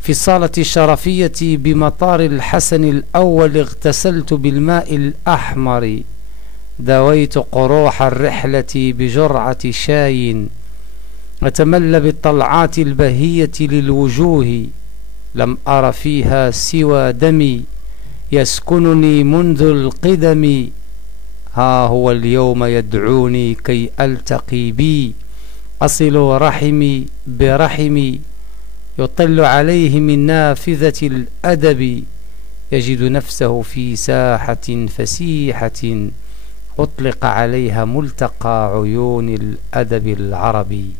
في الصالة الشرفية بمطار الحسن الأول اغتسلت بالماء الأحمر، داويت قروح الرحلة بجرعة شاي، أتملى بالطلعات البهية للوجوه، لم أر فيها سوى دمي يسكنني منذ القدم، ها هو اليوم يدعوني كي ألتقي بي، أصل رحمي برحمي، يطل عليه من نافذة الأدب، يجد نفسه في ساحة فسيحة أطلق عليها ملتقى عيون الأدب العربي.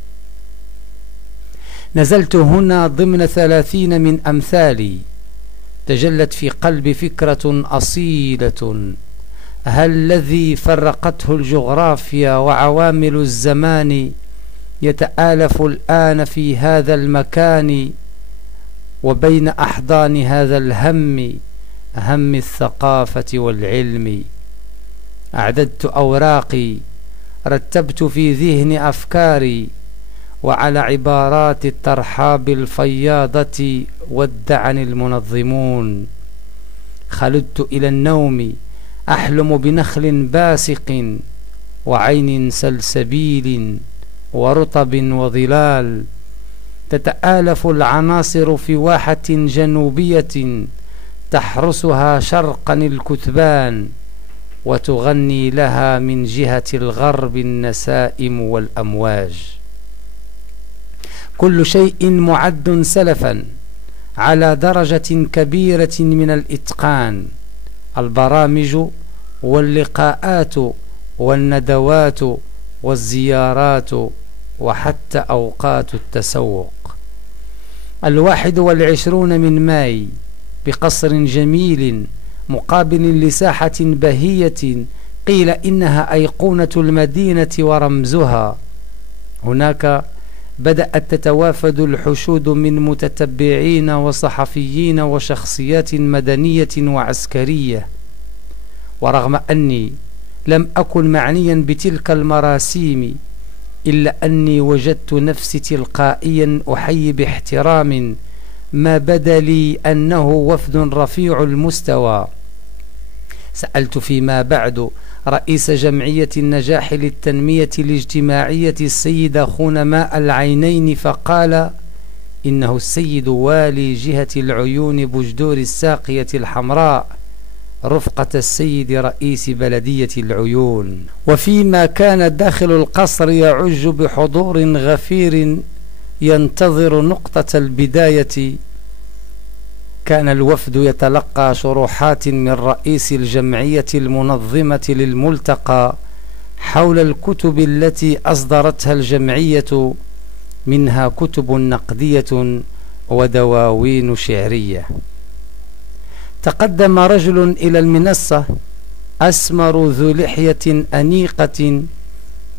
نزلت هنا ضمن 30 من أمثالي، تجلت في قلبي فكرة أصيلة، هل الذي فرقته الجغرافيا وعوامل الزمان يتآلف الآن في هذا المكان، وبين أحضان هذا الهم، هم الثقافة والعلم. أعددت أوراقي، رتبت في ذهني أفكاري، وعلى عبارات الترحاب الفياضة ودعني المنظمون. خلدت إلى النوم أحلم بنخل باسق وعين سلسبيل ورطب وظلال، تتآلف العناصر في واحة جنوبية تحرسها شرقا الكثبان، وتغني لها من جهة الغرب النسائم والأمواج. كل شيء معد سلفا على درجة كبيرة من الإتقان، البرامج واللقاءات والندوات والزيارات وحتى أوقات التسوق. 21 من ماي بقصر جميل مقابل لساحة بهية قيل إنها أيقونة المدينة ورمزها. هناك بدأت تتوافد الحشود من متتبعين وصحفيين وشخصيات مدنية وعسكرية، ورغم أني لم أكن معنيا بتلك المراسيم إلا أني وجدت نفسي تلقائيا أحيي باحترام ما بدا لي أنه وفد رفيع المستوى. سألت فيما بعد رئيس جمعية النجاح للتنمية الاجتماعية السيد أخونا ماء العينين، فقال إنه السيد والي جهة العيون بجدور الساقية الحمراء رفقة السيد رئيس بلدية العيون. وفيما كان داخل القصر يعج بحضور غفير ينتظر نقطة البداية، كان الوفد يتلقى شروحات من رئيس الجمعية المنظمة للملتقى حول الكتب التي أصدرتها الجمعية، منها كتب نقدية ودواوين شعرية. تقدم رجل إلى المنصة أسمر ذو لحية أنيقة،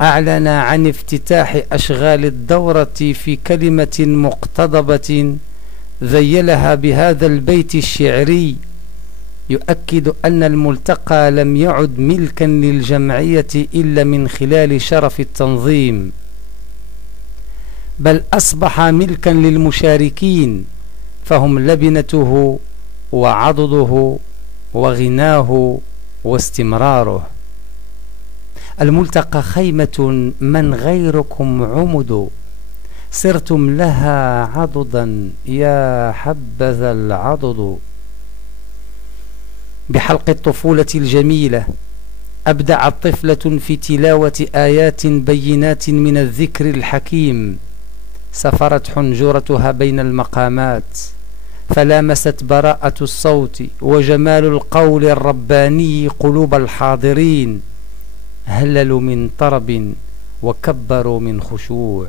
أعلن عن افتتاح أشغال الدورة في كلمة مقتضبة ذيلها بهذا البيت الشعري يؤكد أن الملتقى لم يعد ملكا للجمعية إلا من خلال شرف التنظيم، بل أصبح ملكا للمشاركين، فهم لبنته وعضده وغناه واستمراره. الملتقى خيمة من غيركم عمد، صرتم لها عضدا يا حبذا العضد. بحلق الطفولة الجميلة أبدعت طفلة في تلاوة آيات بينات من الذكر الحكيم، سفرت حنجرتها بين المقامات، فلامست براءة الصوت وجمال القول الرباني قلوب الحاضرين، هللوا من طرب وكبروا من خشوع.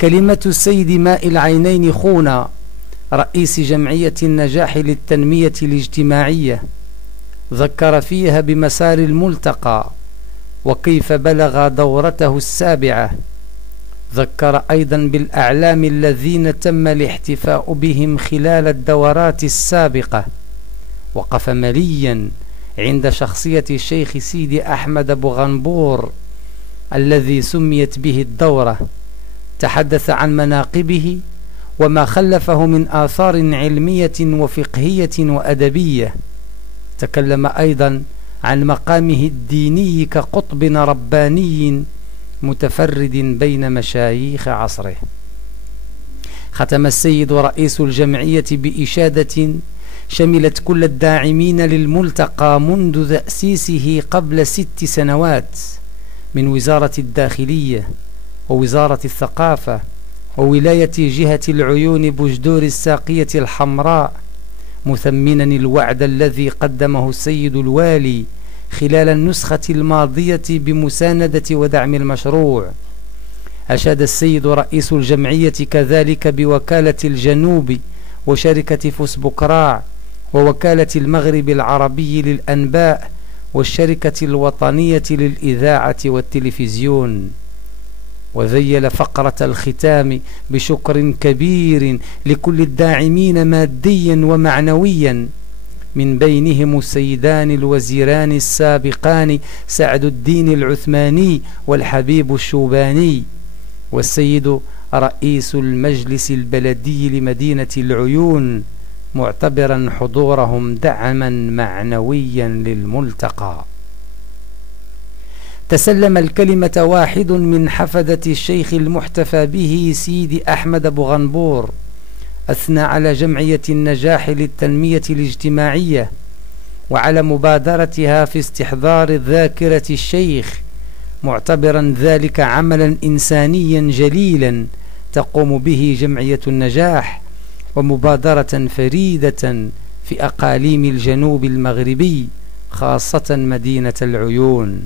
كلمة السيد ماء العينين خونا رئيس جمعية النجاح للتنمية الاجتماعية ذكر فيها بمسار الملتقى وكيف بلغ دورته السابعة. ذكر أيضا بالأعلام الذين تم الاحتفاء بهم خلال الدورات السابقة. وقف مليا عند شخصية الشيخ سيدي أحمد بوغنبور الذي سميت به الدورة، تحدث عن مناقبه وما خلفه من آثار علمية وفقهية وأدبية. تكلم أيضا عن مقامه الديني كقطب رباني متفرد بين مشايخ عصره. ختم السيد رئيس الجمعية بإشادة شملت كل الداعمين للملتقى منذ تأسيسه قبل 6 سنوات من وزارة الداخلية ووزارة الثقافة وولاية جهة العيون بجدور الساقية الحمراء، مثمنا الوعد الذي قدمه السيد الوالي خلال النسخة الماضية بمساندة ودعم المشروع. أشاد السيد رئيس الجمعية كذلك بوكالة الجنوب وشركة فوسبوكراع ووكالة المغرب العربي للأنباء والشركة الوطنية للإذاعة والتلفزيون. وذيل فقرة الختام بشكر كبير لكل الداعمين ماديا ومعنويا، من بينهم السيدان الوزيران السابقان سعد الدين العثماني والحبيب الشوباني، والسيد رئيس المجلس البلدي لمدينة العيون، معتبرا حضورهم دعما معنويا للملتقى. تسلم الكلمة واحد من حفدة الشيخ المحتفى به سيدي أحمد بوغنبور، أثنى على جمعية النجاح للتنمية الاجتماعية وعلى مبادرتها في استحضار ذاكرة الشيخ، معتبرا ذلك عملا إنسانيا جليلا تقوم به جمعية النجاح، ومبادرة فريدة في أقاليم الجنوب المغربي خاصة مدينة العيون.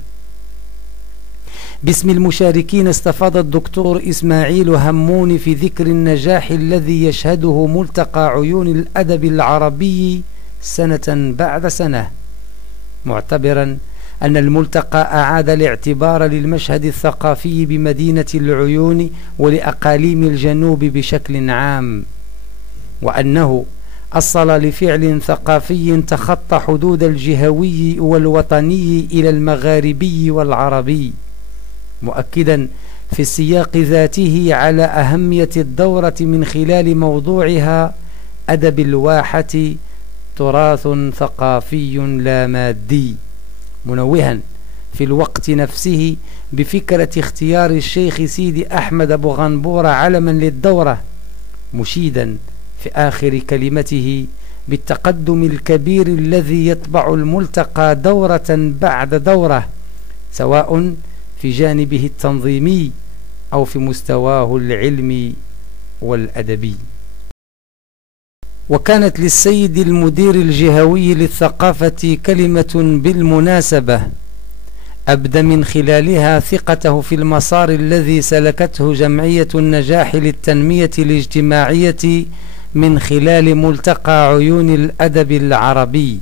باسم المشاركين استفاض الدكتور إسماعيل هموني في ذكر النجاح الذي يشهده ملتقى عيون الأدب العربي سنة بعد سنة، معتبرا أن الملتقى أعاد الاعتبار للمشهد الثقافي بمدينة العيون ولأقاليم الجنوب بشكل عام، وأنه أصل لفعل ثقافي تخطى حدود الجهوي والوطني إلى المغاربي والعربي، مؤكدا في السياق ذاته على أهمية الدورة من خلال موضوعها أدب الواحة تراث ثقافي لا مادي، منوها في الوقت نفسه بفكرة اختيار الشيخ سيدي أحمد بوغنبور علما للدورة، مشيدا في آخر كلمته بالتقدم الكبير الذي يتبع الملتقى دورة بعد دورة، سواء في جانبه التنظيمي أو في مستواه العلمي والأدبي. وكانت للسيد المدير الجهوي للثقافة كلمة بالمناسبة أبدى من خلالها ثقته في المسار الذي سلكته جمعية النجاح للتنمية الاجتماعية من خلال ملتقى عيون الأدب العربي،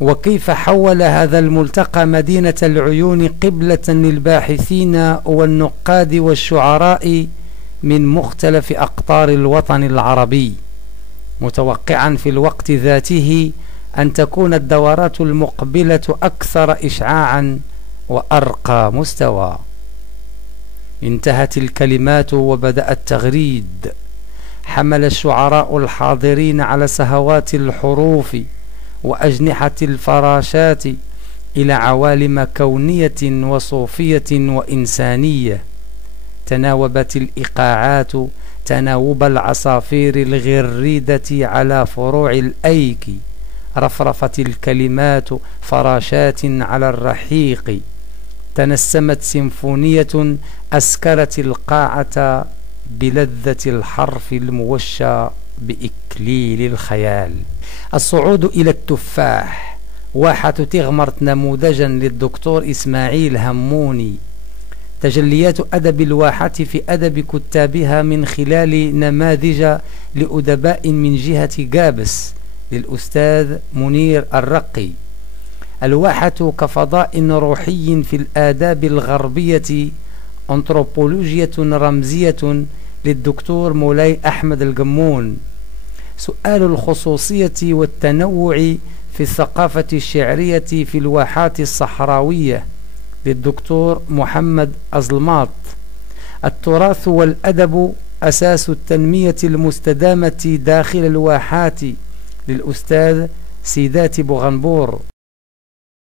وكيف حول هذا الملتقى مدينة العيون قبلة للباحثين والنقاد والشعراء من مختلف أقطار الوطن العربي، متوقعا في الوقت ذاته أن تكون الدورات المقبلة أكثر إشعاعا وأرقى مستوى. انتهت الكلمات وبدأ التغريد. حمل الشعراء الحاضرين على سهوات الحروف وأجنحة الفراشات إلى عوالم كونية وصوفية وإنسانية. تناوبت الإيقاعات تناوب العصافير الغريدة على فروع الأيك، رفرفت الكلمات فراشات على الرحيق، تنسمت سيمفونية أسكرت القاعة بلذة الحرف الموشى بإكليل الخيال. الصعود إلى التفاح، واحة تغمرت نموذجا للدكتور إسماعيل هموني، تجليات أدب الواحة في أدب كتابها من خلال نماذج لأدباء من جهة قابس للأستاذ منير الرقي. الواحة كفضاء روحي في الآداب الغربية، أنثروبولوجية رمزية للدكتور مولاي أحمد القمون. سؤال الخصوصية والتنوع في الثقافة الشعرية في الواحات الصحراوية للدكتور محمد أزلماط. التراث والأدب أساس التنمية المستدامة داخل الواحات للأستاذ سيدات بوغنبور.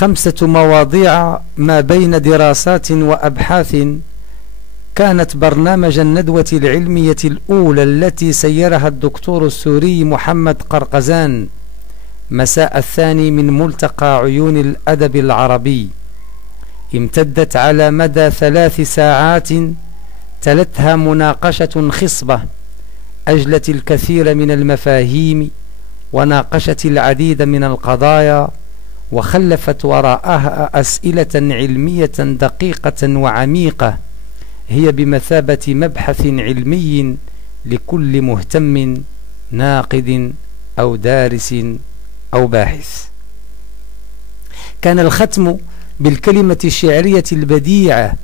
5 مواضيع ما بين دراسات وأبحاث كانت برنامج الندوة العلمية الأولى التي سيرها الدكتور السوري محمد قرقزان مساء الثاني من ملتقى عيون الأدب العربي. امتدت على مدى 3 ساعات تلتها مناقشة خصبة أجلت الكثير من المفاهيم وناقشت العديد من القضايا وخلفت وراءها أسئلة علمية دقيقة وعميقة هي بمثابة مبحث علمي لكل مهتم ناقد أو دارس أو باحث. كان الختم بالكلمة الشعرية البديعة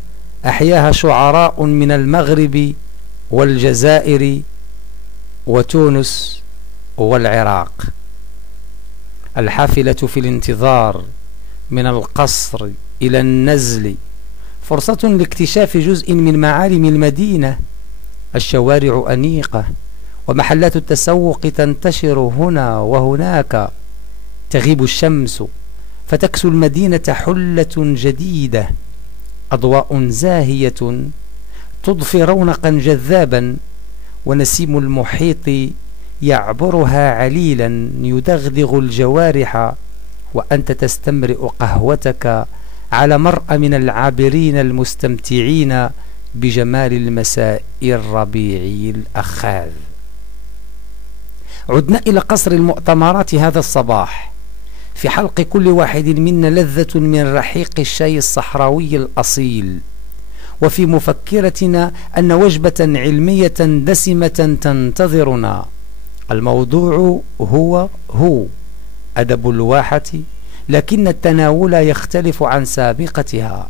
أحياها شعراء من المغرب والجزائر وتونس والعراق. الحافلة في الانتظار من القصر إلى النزل فرصة لاكتشاف جزء من معالم المدينة. الشوارع أنيقة ومحلات التسوق تنتشر هنا وهناك. تغيب الشمس فتكسو المدينة حلة جديدة، أضواء زاهية تضفي رونقا جذابا، ونسيم المحيط يعبرها عليلا يدغدغ الجوارح وأنت تستمرئ قهوتك على مرأى من العابرين المستمتعين بجمال المساء الربيعي الأخاذ. عدنا إلى قصر المؤتمرات هذا الصباح. في حلق كل واحد منا لذة من رحيق الشاي الصحراوي الأصيل، وفي مفكرتنا أن وجبة علمية دسمة تنتظرنا. الموضوع هو أدب الواحة، لكن التناول يختلف عن سابقتها.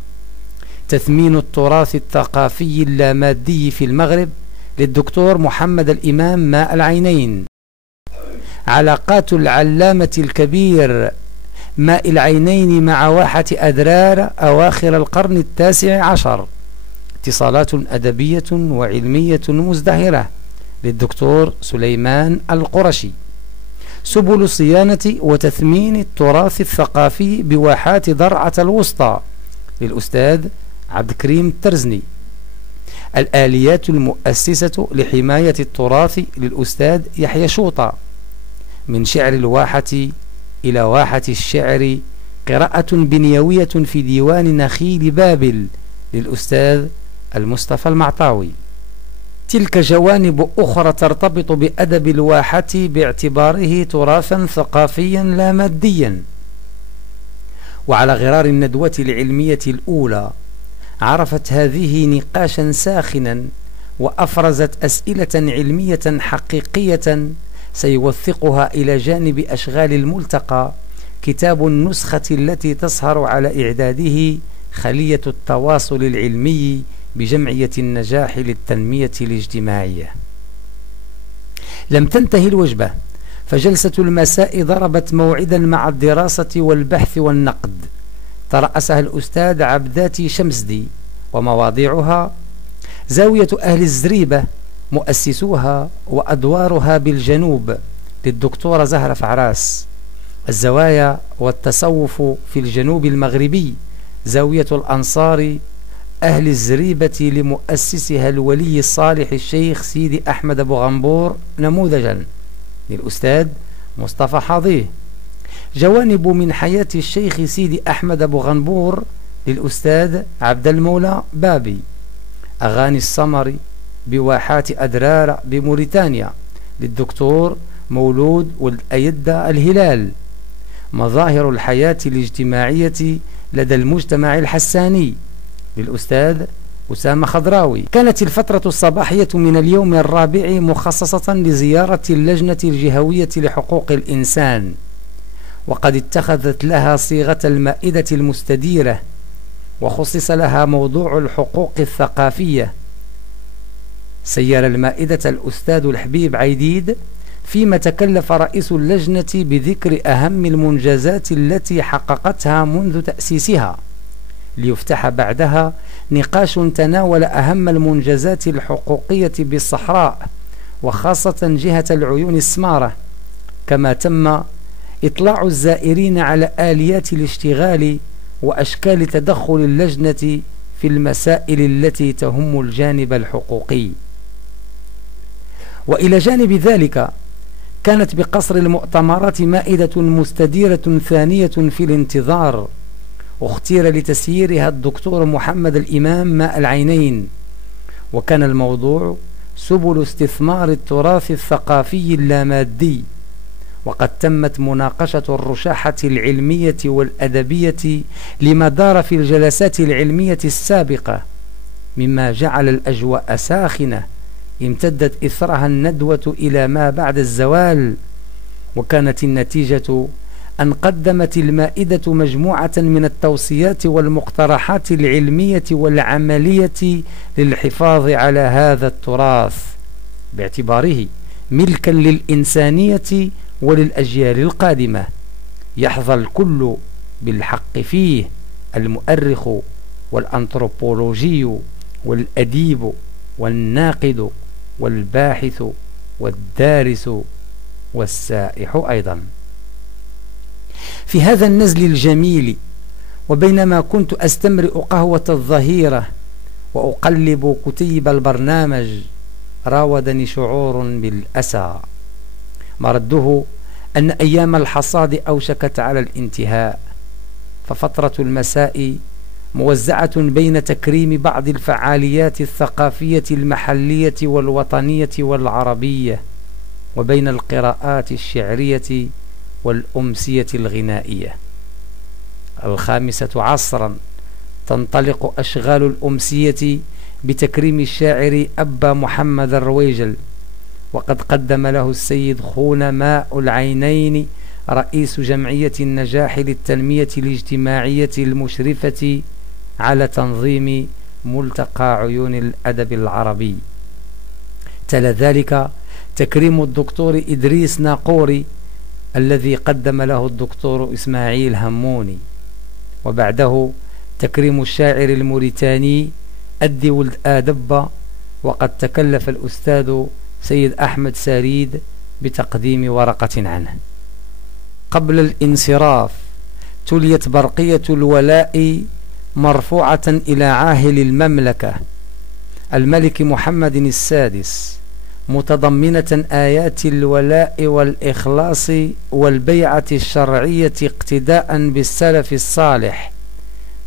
تثمين التراث الثقافي اللامادي في المغرب للدكتور محمد الإمام ماء العينين. علاقات العلامة الكبير ماء العينين مع واحة أدرار أواخر القرن 19. اتصالات أدبية وعلمية مزدهرة للدكتور سليمان القرشي. سبل صيانة وتثمين التراث الثقافي بواحات درعة الوسطى للأستاذ عبد الكريم الترزني. الآليات المؤسسة لحماية التراث للأستاذ يحيى شوطة. من شعر الواحة إلى واحة الشعر، قراءة بنيوية في ديوان نخيل بابل للأستاذ المصطفى المعطاوي. تلك جوانب أخرى ترتبط بأدب الواحة باعتباره تراثا ثقافيا لا ماديا. وعلى غرار الندوة العلمية الأولى عرفت هذه نقاشا ساخنا وأفرزت أسئلة علمية حقيقية سيوثقها إلى جانب أشغال الملتقى كتاب النسخة التي تسهر على إعداده خلية التواصل العلمي بجمعية النجاح للتنمية الاجتماعية. لم تنتهي الوجبة، فجلسة المساء ضربت موعدا مع الدراسة والبحث والنقد. ترأسها الأستاذ عبداتي شمسدي، ومواضيعها: زاوية أهل الزريبة، مؤسسوها وأدوارها بالجنوب للدكتورة زهرة فعراس. الزوايا والتصوف في الجنوب المغربي، زاوية الأنصار أهل الزريبة لمؤسسها الولي الصالح الشيخ سيدي أحمد بوغنبور نموذجا للأستاذ مصطفى حاضيه. جوانب من حياة الشيخ سيدي أحمد بوغنبور للأستاذ عبد المولى بابي. أغاني السمر بواحات أدرار بموريتانيا للدكتور مولود والأيدة الهلال. مظاهر الحياة الاجتماعية لدى المجتمع الحساني للأستاذ أسامة خضراوي. كانت الفترة الصباحية من اليوم الرابع مخصصة لزيارة اللجنة الجهوية لحقوق الإنسان، وقد اتخذت لها صيغة المائدة المستديرة، وخصص لها موضوع الحقوق الثقافية. سير المائدة الأستاذ الحبيب عيديد، فيما تكلف رئيس اللجنة بذكر أهم المنجزات التي حققتها منذ تأسيسها ليفتح بعدها نقاش تناول أهم المنجزات الحقوقية بالصحراء، وخاصة جهة العيون السمارة، كما تم إطلاع الزائرين على آليات الاشتغال وأشكال تدخل اللجنة في المسائل التي تهم الجانب الحقوقي. وإلى جانب ذلك كانت بقصر المؤتمرات مائدة مستديرة ثانية في الانتظار، اختير لتسييرها الدكتور محمد الإمام ماء العينين، وكان الموضوع سبل استثمار التراث الثقافي اللامادي. وقد تمت مناقشة الرشاحة العلمية والأدبية لما دار في الجلسات العلمية السابقة، مما جعل الأجواء ساخنة امتدت إثرها الندوة إلى ما بعد الزوال. وكانت النتيجة أن قدمت المائدة مجموعة من التوصيات والمقترحات العلمية والعملية للحفاظ على هذا التراث باعتباره ملكا للإنسانية وللأجيال القادمة، يحظى الكل بالحق فيه، المؤرخ والأنثروبولوجي والأديب والناقد والباحث والدارس والسائح أيضا. في هذا النزل الجميل، وبينما كنت أستمرئ قهوة الظهيرة وأقلب كتيب البرنامج، راودني شعور بالأسى، مرده أن أيام الحصاد أوشكت على الانتهاء، ففترة المساء موزعة بين تكريم بعض الفعاليات الثقافية المحلية والوطنية والعربية، وبين القراءات الشعرية والأمسية الغنائية. 5 عصرا تنطلق أشغال الأمسية بتكريم الشاعر أبا محمد الرويجل، وقد قدم له السيد خونا ماء العينين رئيس جمعية النجاح للتنمية الاجتماعية المشرفة على تنظيم ملتقى عيون الأدب العربي. تلا ذلك تكريم الدكتور إدريس ناقوري الذي قدم له الدكتور إسماعيل هموني، وبعده تكريم الشاعر الموريتاني أدي ولد آدبة، وقد تكلف الأستاذ سيد أحمد ساريد بتقديم ورقة عنه. قبل الانصراف تليت برقية الولاء مرفوعة إلى عاهل المملكة الملك محمد السادس، متضمنة آيات الولاء والإخلاص والبيعة الشرعية اقتداء بالسلف الصالح،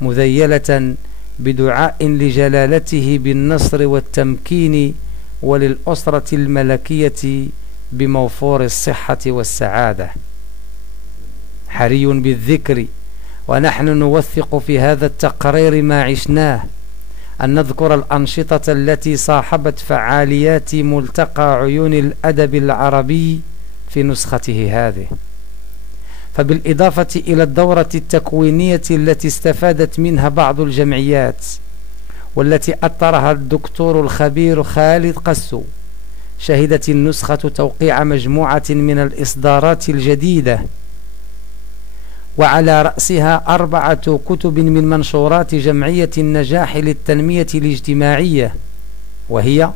مذيلة بدعاء لجلالته بالنصر والتمكين، وللأسرة الملكية بموفور الصحة والسعادة. حري بالذكر ونحن نوثق في هذا التقرير ما عشناه أن نذكر الأنشطة التي صاحبت فعاليات ملتقى عيون الأدب العربي في نسخته هذه، فبالإضافة إلى الدورة التكوينية التي استفادت منها بعض الجمعيات والتي أطرها الدكتور الخبير خالد قسو، شهدت النسخة توقيع مجموعة من الإصدارات الجديدة، وعلى رأسها 4 كتب من منشورات جمعية النجاح للتنمية الاجتماعية، وهي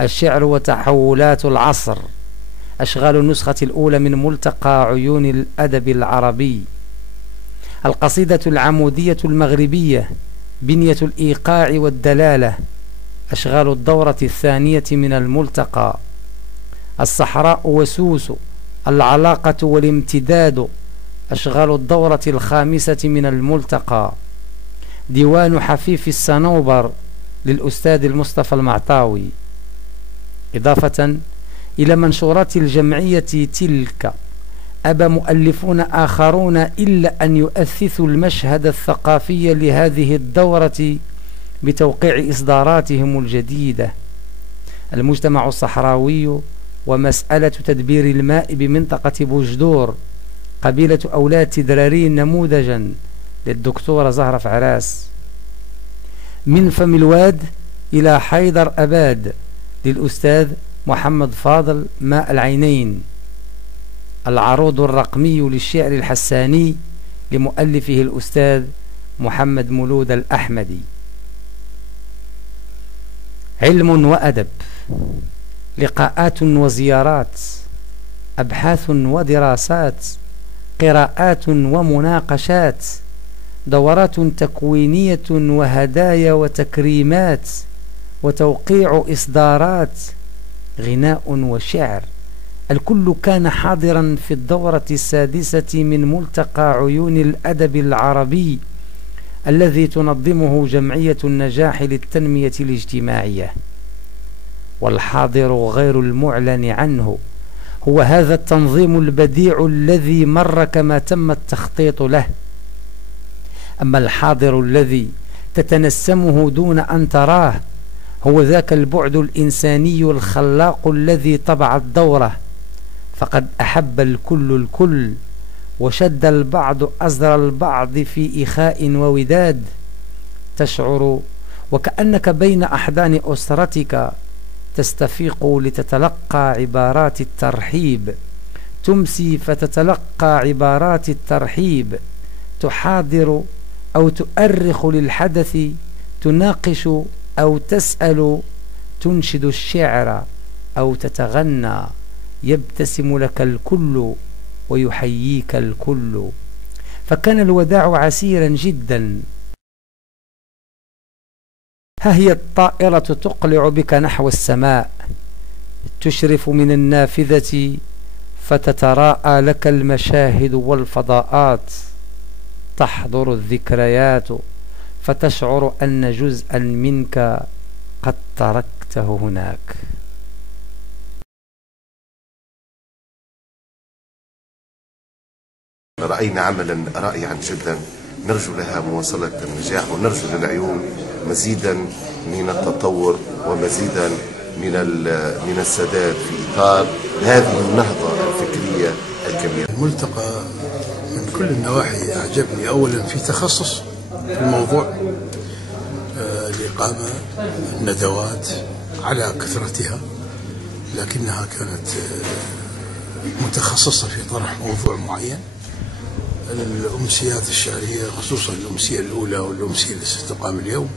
الشعر وتحولات العصر، أشغال النسخة الأولى من ملتقى عيون الأدب العربي، القصيدة العمودية المغربية، بنية الإيقاع والدلالة، أشغال الدورة الثانية من الملتقى، الصحراء وسوس، العلاقة والامتداد، أشغال الدورة 5 من الملتقى، ديوان حفيف الصنوبر للأستاذ المصطفى المعطاوي، إضافة إلى منشورات الجمعية تلك. أبى مؤلفون آخرون إلا أن يؤثثوا المشهد الثقافي لهذه الدورة بتوقيع إصداراتهم الجديدة: المجتمع الصحراوي ومسألة تدبير الماء بمنطقة بوجدور، قبيلة أولاد تدرارين نموذجا للدكتورة زهرة فعراس، من فم الواد إلى حيدر أباد للأستاذ محمد فاضل ماء العينين، العروض الرقمي للشعر الحساني لمؤلفه الأستاذ محمد مولود الأحمدي. علم وأدب، لقاءات وزيارات، أبحاث ودراسات، قراءات ومناقشات، دورات تكوينية وهدايا وتكريمات، وتوقيع إصدارات، غناء وشعر. الكل كان حاضرا في الدورة السادسة من ملتقى عيون الأدب العربي الذي تنظمه جمعية النجاح للتنمية الاجتماعية. والحاضر غير المعلن عنه هو هذا التنظيم البديع الذي مر كما تم التخطيط له. أما الحاضر الذي تتنسمه دون أن تراه هو ذاك البعد الإنساني الخلاق الذي طبع الدورة، فقد أحب الكل الكل، وشد البعض أزر البعض في إخاء ووداد. تشعر وكأنك بين أحضان أسرتك، تستفيق لتتلقى عبارات الترحيب، تمسي فتتلقى عبارات الترحيب، تحاضر أو تؤرخ للحدث، تناقش أو تسأل، تنشد الشعر أو تتغنى. يبتسم لك الكل ويحييك الكل. فكان الوداع عسيرا جدا. ها هي الطائرة تقلع بك نحو السماء، تشرف من النافذة فتتراءى لك المشاهد والفضاءات، تحضر الذكريات فتشعر أن جزءا منك قد تركته هناك. رأينا عملا رائعا جدا، نرجو لها مواصلة النجاح، ونرجو للعيون مزيدا من التطور ومزيدا من السداد في إطار هذه النهضة الفكرية الكبيرة. الملتقى من كل النواحي أعجبني. أولا في تخصص في الموضوع، الإقامة، الندوات على كثرتها، لكنها كانت متخصصة في طرح موضوع معين. الأمسيات الشعرية، خصوصا الأمسية الأولى والأمسية التي ستقام اليوم،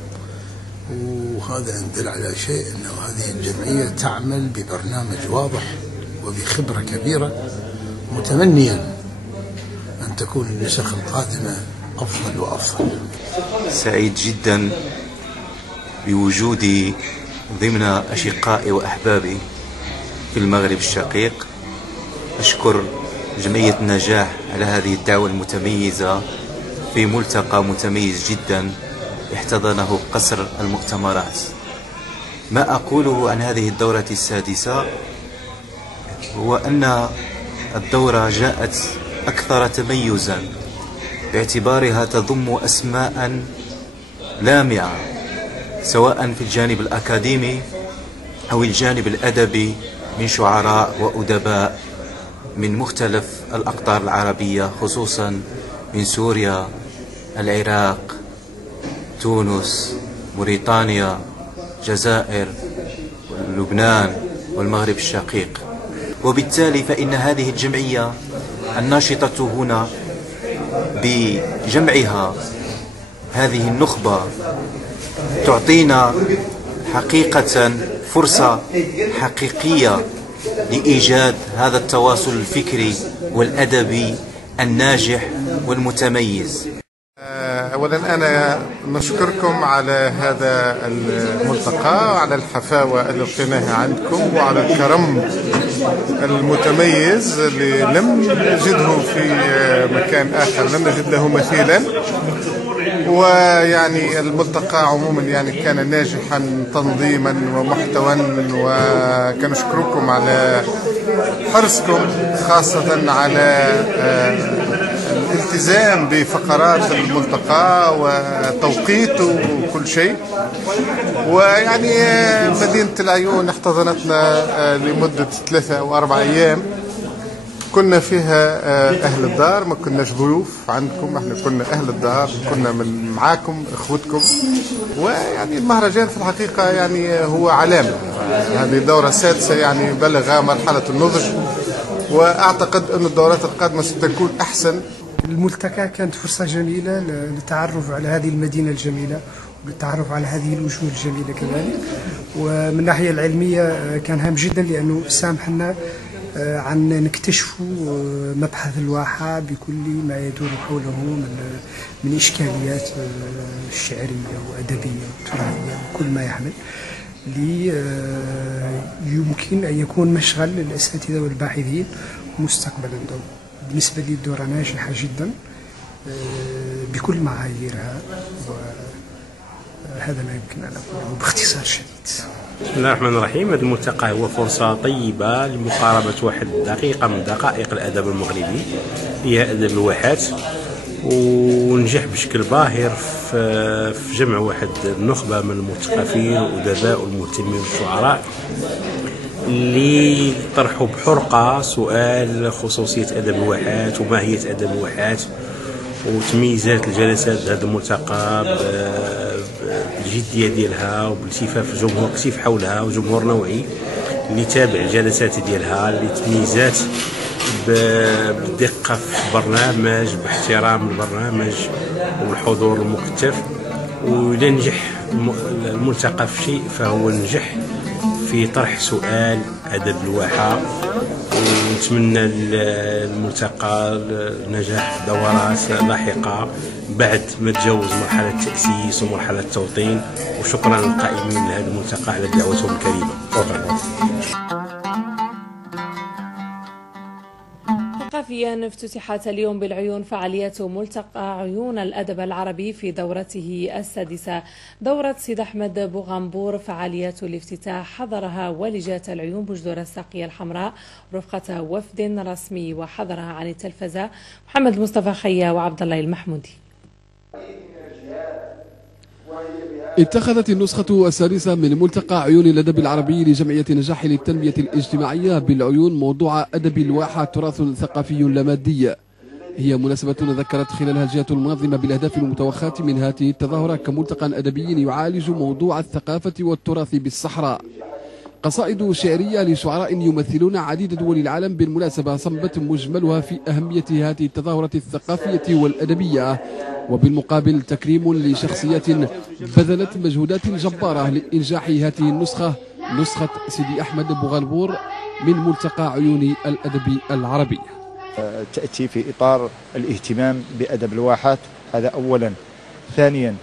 وهذا يدل على شيء، أنه هذه الجمعية تعمل ببرنامج واضح وبخبرة كبيرة، متمنيا أن تكون النسخ القادمة أفضل وأفضل. سعيد جدا بوجودي ضمن أشقائي وأحبابي في المغرب الشقيق. أشكر جمعية النجاح على هذه الدعوة المتميزة في ملتقى متميز جدا احتضنه قصر المؤتمرات. ما أقوله عن هذه الدورة السادسة هو أن الدورة جاءت أكثر تميزا باعتبارها تضم أسماء لامعة، سواء في الجانب الأكاديمي أو الجانب الأدبي، من شعراء وأدباء من مختلف الأقطار العربية، خصوصا من سوريا، العراق، تونس، موريتانيا، الجزائر، لبنان والمغرب الشقيق. وبالتالي فإن هذه الجمعية الناشطة هنا بجمعها هذه النخبة تعطينا حقيقة فرصة حقيقية لإيجاد هذا التواصل الفكري والأدبي الناجح والمتميز. أولا أنا نشكركم على هذا الملتقى وعلى الحفاوة اللي لقيناها عندكم وعلى الكرم المتميز اللي لم نجده في مكان آخر، لم نجد له مثيلا. ويعني الملتقى عموما يعني كان ناجحا تنظيما ومحتوى، وكنشكركم على حرصكم خاصة على الالتزام بفقرات الملتقى وتوقيته وكل شيء. ويعني مدينة العيون احتضنتنا لمدة 3 أو 4 أيام، كنا فيها أهل الدار، ما كناش ضيوف عندكم، احنا كنا أهل الدار، كنا من معاكم إخوتكم. ويعني المهرجان في الحقيقة يعني هو علامة، هذه الدورة السادسة يعني بلغ مرحلة النضج، وأعتقد أن الدورات القادمة ستكون أحسن الملتقى كانت فرصة جميلة للتعرف على هذه المدينة الجميلة والتعرف على هذه الوجوه الجميلة كذلك. ومن الناحية العلمية كان هام جدا لأنه سامحنا عن نكتشفوا مبحث الواحة بكل ما يدور حوله من إشكاليات شعرية وأدبية وتراثية وكل ما يحمل يمكن أن يكون مشغل للأساتذة والباحثين مستقبلا. بالنسبة لي الدورة ناجحة جدا بكل معاييرها، وهذا ما يمكن أن أقوله باختصار شديد. بسم الله الرحمن الرحيم. هذا الملتقى هو فرصة طيبة لمقاربة واحد دقيقة من دقائق الأدب المغربي، هي أدب الواحات، ونجح بشكل باهر في جمع واحد النخبة من المثقفين والأدباء والمهتمين بالشعراء اللي طرحوا بحرقة سؤال خصوصية أدب الواحات وماهية أدب الواحات وتمييزات الجلسات هذا الملتقى بالجدية ديالها وبالالتفاف الجمهور كثيف حولها، وجمهور نوعي اللي تابع الجلسات ديالها اللي تميزات بالدقة في البرنامج، باحترام البرنامج والحضور المكثف. وإذا نجح الملتقى في شيء فهو نجح في طرح سؤال أدب الواحة، ونتمنى الملتقى نجاح دورات لاحقة بعد ما تجاوز مرحلة التأسيس ومرحلة التوطين. وشكرا للقائمين لهذا الملتقى على دعوتهم الكريمة. ثقافيا افتتحت اليوم بالعيون فعاليات ملتقى عيون الأدب العربي في دورته السادسة. دورة سيد أحمد بوغنبور فعاليات الافتتاح حضرها ولجاة العيون بجدور الساقية الحمراء رفقة وفد رسمي، وحضرها عن التلفزة محمد مصطفى خيا وعبد الله المحمودي. اتخذت النسخة السادسة من ملتقى عيون الأدب العربي لجمعية نجاح للتنمية الاجتماعية بالعيون موضوع أدب الواحة تراث ثقافي لا مادي. هي مناسبة ذكرت خلالها الجهة المنظمة بالأهداف المتوخاة من هذه التظاهرة كملتقى أدبي يعالج موضوع الثقافة والتراث بالصحراء. قصائد شعرية لشعراء يمثلون عديد دول العالم بالمناسبة صمت مجملها في أهمية هذه التظاهرة الثقافية والأدبية، وبالمقابل تكريم لشخصيات بذلت مجهودات جبارة لإنجاح هذه النسخة، نسخة سيدي أحمد بوغنبور من ملتقى عيون الأدب العربي. تأتي في إطار الاهتمام بأدب الواحات، هذا أولا. ثانيا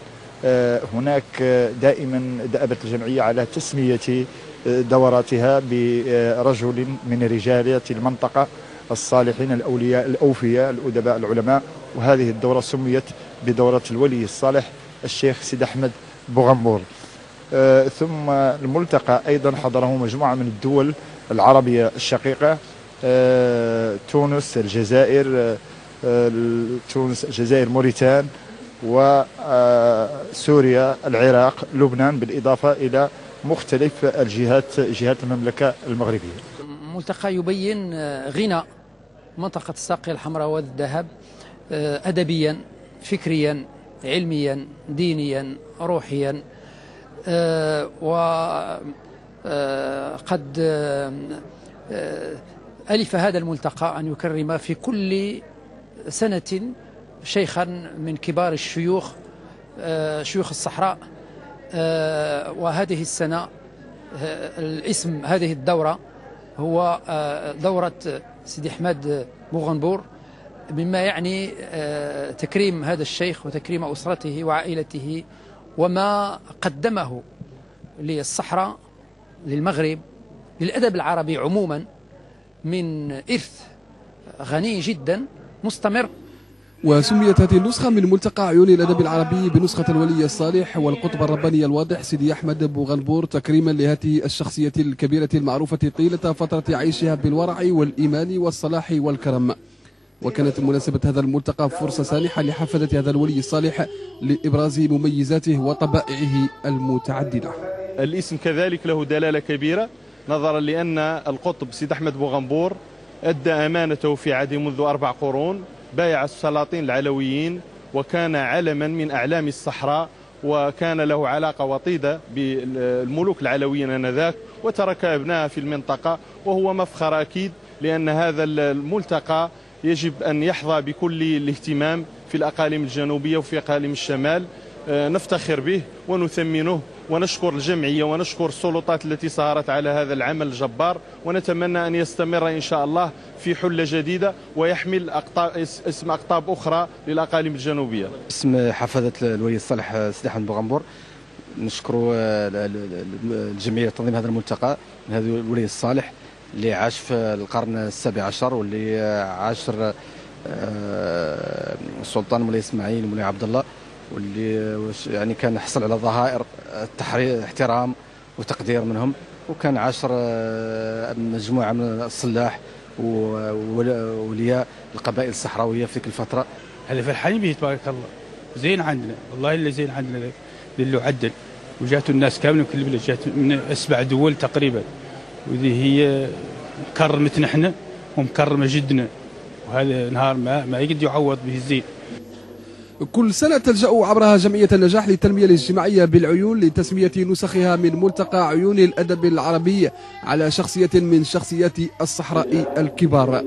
هناك دائما دأبت الجمعية على تسمية دوراتها برجل من رجالات المنطقة الصالحين الأولياء الأوفياء الأدباء العلماء، وهذه الدورة سميت بدورة الولي الصالح الشيخ سيد أحمد بوغنبور. ثم الملتقى أيضا حضره مجموعة من الدول العربية الشقيقة، تونس، الجزائر، موريتان، وسوريا، العراق، لبنان، بالإضافة إلى مختلف جهات المملكة المغربية. ملتقى يبين غنى منطقة الساقية الحمراء والذهب أدبيا، فكريا، علميا، دينيا، روحيا، وقد ألف هذا الملتقى أن يكرم في كل سنة شيخا من كبار الشيوخ، شيوخ الصحراء. وهذه السنة الاسم هذه الدورة هو دورة سيدي أحمد بوغنبور، مما يعني تكريم هذا الشيخ وتكريم أسرته وعائلته وما قدمه للصحراء، للمغرب، للأدب العربي عموما من إرث غني جدا مستمر. وسميت هذه النسخة من ملتقى عيون الأدب العربي بنسخة الولي الصالح والقطب الرباني الواضح سيدي أحمد بوغنبور، تكريما لهذه الشخصية الكبيرة المعروفة طيلة فترة عيشها بالورع والإيمان والصلاح والكرم. وكانت مناسبة هذا الملتقى فرصة سانحة لحفلة هذا الولي الصالح لإبراز مميزاته وطبائعه المتعددة. الاسم كذلك له دلالة كبيرة، نظرا لأن القطب سيد أحمد بوغنبور أدى أمانته في عهده منذ 4 قرون، بايع السلاطين العلويين وكان علما من أعلام الصحراء، وكان له علاقة وطيدة بالملوك العلويين آنذاك، وترك أبناء في المنطقة، وهو مفخر أكيد لأن هذا الملتقى يجب أن يحظى بكل الاهتمام في الأقاليم الجنوبية وفي أقاليم الشمال. نفتخر به ونثمنه ونشكر الجمعية ونشكر السلطات التي سهرت على هذا العمل الجبار، ونتمنى أن يستمر إن شاء الله في حلة جديدة ويحمل اسم أقطاب أخرى للأقاليم الجنوبية. اسم حفظة الولي الصالح سيدي أحمد بوغنبور، نشكر الجمعية لتنظيم هذا الملتقى من هذا الولي الصالح اللي عاش في القرن السابع عشر، واللي عاشر السلطان مولاي اسماعيل مولاي عبد الله، واللي يعني كان حصل على ظهائر احترام وتقدير منهم، وكان عاشر مجموعة من الصلاح وولياء القبائل الصحراوية في تلك الفترة. هذا فرحانين به تبارك الله، زين عندنا والله اللي زين عندنا اللي عدل، وجاته الناس كامله كل بلد، جات من 7 دول تقريبا، وذي هي مكرمتنا احنا ومكرمه جدنا، وهذا نهار ما يقدر يعوض به الزين. كل سنة تلجأ عبرها جمعية النجاح للتنمية الاجتماعية بالعيون لتسمية نسخها من ملتقى عيون الأدب العربي على شخصية من شخصيات الصحراء الكبار.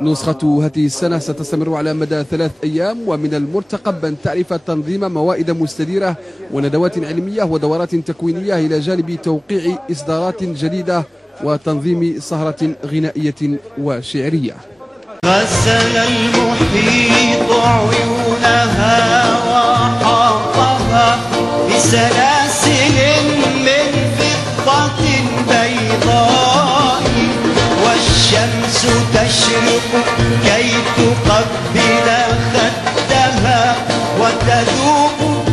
نسخة هذه السنة ستستمر على مدى 3 أيام، ومن المرتقب أن تعرف تنظيم موائد مستديرة وندوات علمية ودورات تكوينية، إلى جانب توقيع إصدارات جديدة وتنظيم سهرة غنائية وشعرية. غسل المحيط عيونها وحاطها بسلاسل من فضة بيضاء، والشمس تشرق كي تقبل خدها وتذوق